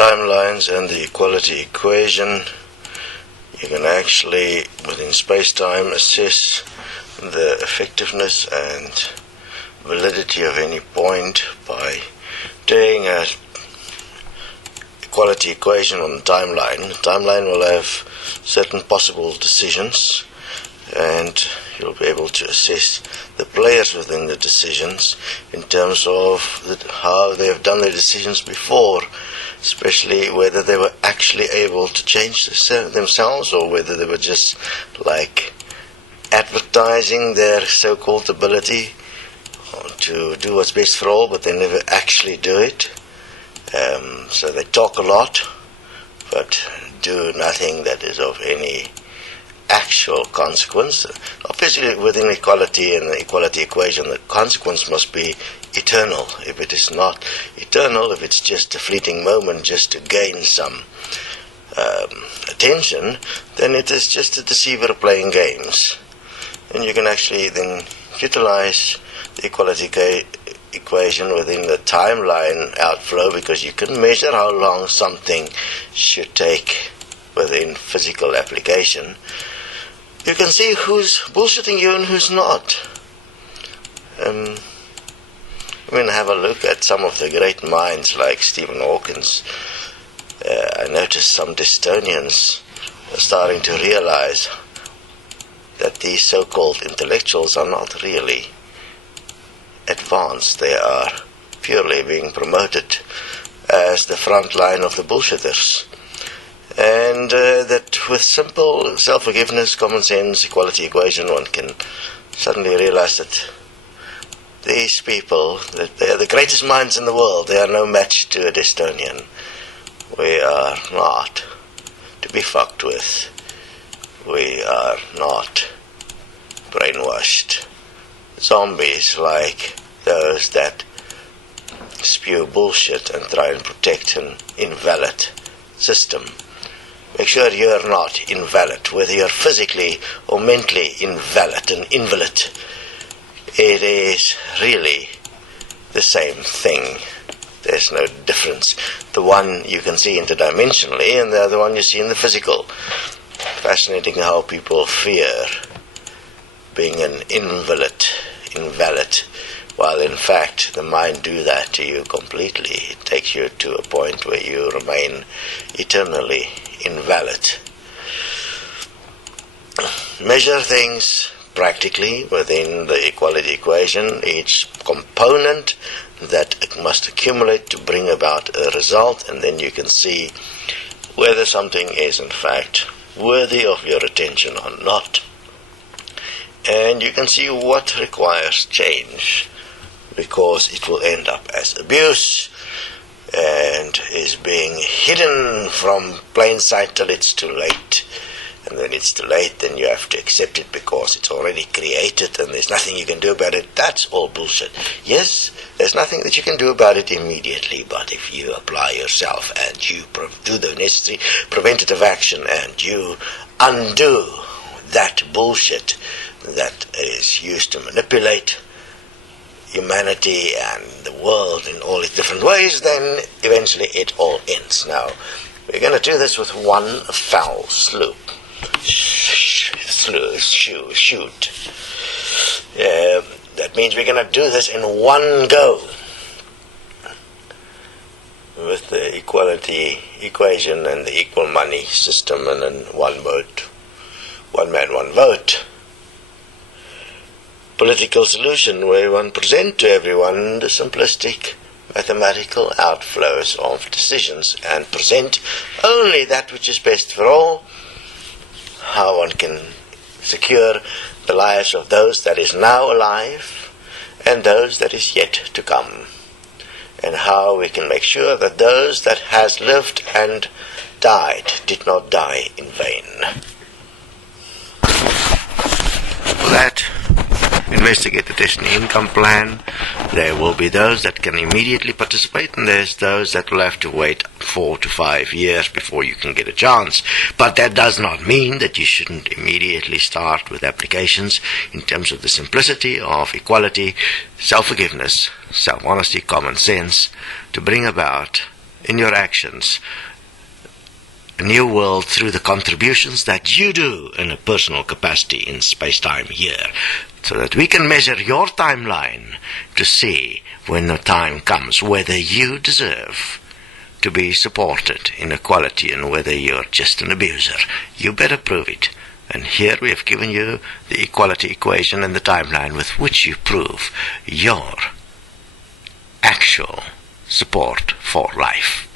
timelines and the equality equation, you can actually, within space-time, assess the effectiveness and validity of any point by doing a equality equation on the timeline. The timeline will have certain possible decisions, and you'll be able to assess the players within the decisions in terms of how they have done their decisions before, especially whether they were actually able to change themselves or whether they were just like advertising their so-called ability to do what's best for all, but they never actually do it. So they talk a lot, but do nothing that is of any actual consequence. Obviously, within equality and the equality equation, the consequence must be eternal. If it is not eternal, if it's just a fleeting moment just to gain some attention, then it is just a deceiver playing games. And you can actually then utilize the equality equation within the timeline outflow, because you can measure how long something should take within physical application. You can see who's bullshitting you and who's not. Have a look at some of the great minds like Stephen Hawkins. I noticed some Destonians are starting to realize that these so-called intellectuals are not really advanced. They are purely being promoted as the front line of the bullshitters. And that with simple self-forgiveness, common sense, equality equation, one can suddenly realize that these people, that they are the greatest minds in the world. They are no match to a Destonian. We are not to be fucked with. We are not brainwashed zombies like those that spew bullshit and try and protect an invalid system. Make sure you're not invalid, whether you're physically or mentally invalid, an invalid. It is really the same thing. There's no difference. The one you can see interdimensionally and the other one you see in the physical. Fascinating how people fear being an invalid, while in fact the mind do that to you completely. It takes you to a point where you remain eternally invalid. Measure things practically within the equality equation, each component that it must accumulate to bring about a result, and then you can see whether something is in fact worthy of your attention or not. And you can see what requires change, because it will end up as abuse and is being hidden from plain sight till it's too late. And when it's too late, then you have to accept it because it's already created and there's nothing you can do about it. That's all bullshit. Yes, there's nothing that you can do about it immediately, but if you apply yourself and you do the necessary preventative action and you undo that bullshit that is used to manipulate humanity and the world in all its different ways, then eventually it all ends. Now, we're going to do this with one foul swoop. Shoot. That means we're going to do this in one go with the equality equation and the equal money system, and then one vote, one man, one vote. Political solution where one present to everyone the simplistic mathematical outflows of decisions and present only that which is best for all, how one can secure the lives of those that is now alive and those that is yet to come, and how we can make sure that those that has lived and died did not die in vain. For that, investigate the Destiny income plan. There will be those that can immediately participate, and there's those that will have to wait 4 to 5 years before you can get a chance. But that does not mean that you shouldn't immediately start with applications in terms of the simplicity of equality, self-forgiveness, self-honesty, common sense, to bring about in your actions a new world through the contributions that you do in a personal capacity in space-time here, so that we can measure your timeline to see when the time comes whether you deserve to be supported in equality and whether you're just an abuser. You better prove it. And here we have given you the equality equation and the timeline with which you prove your actual support for life.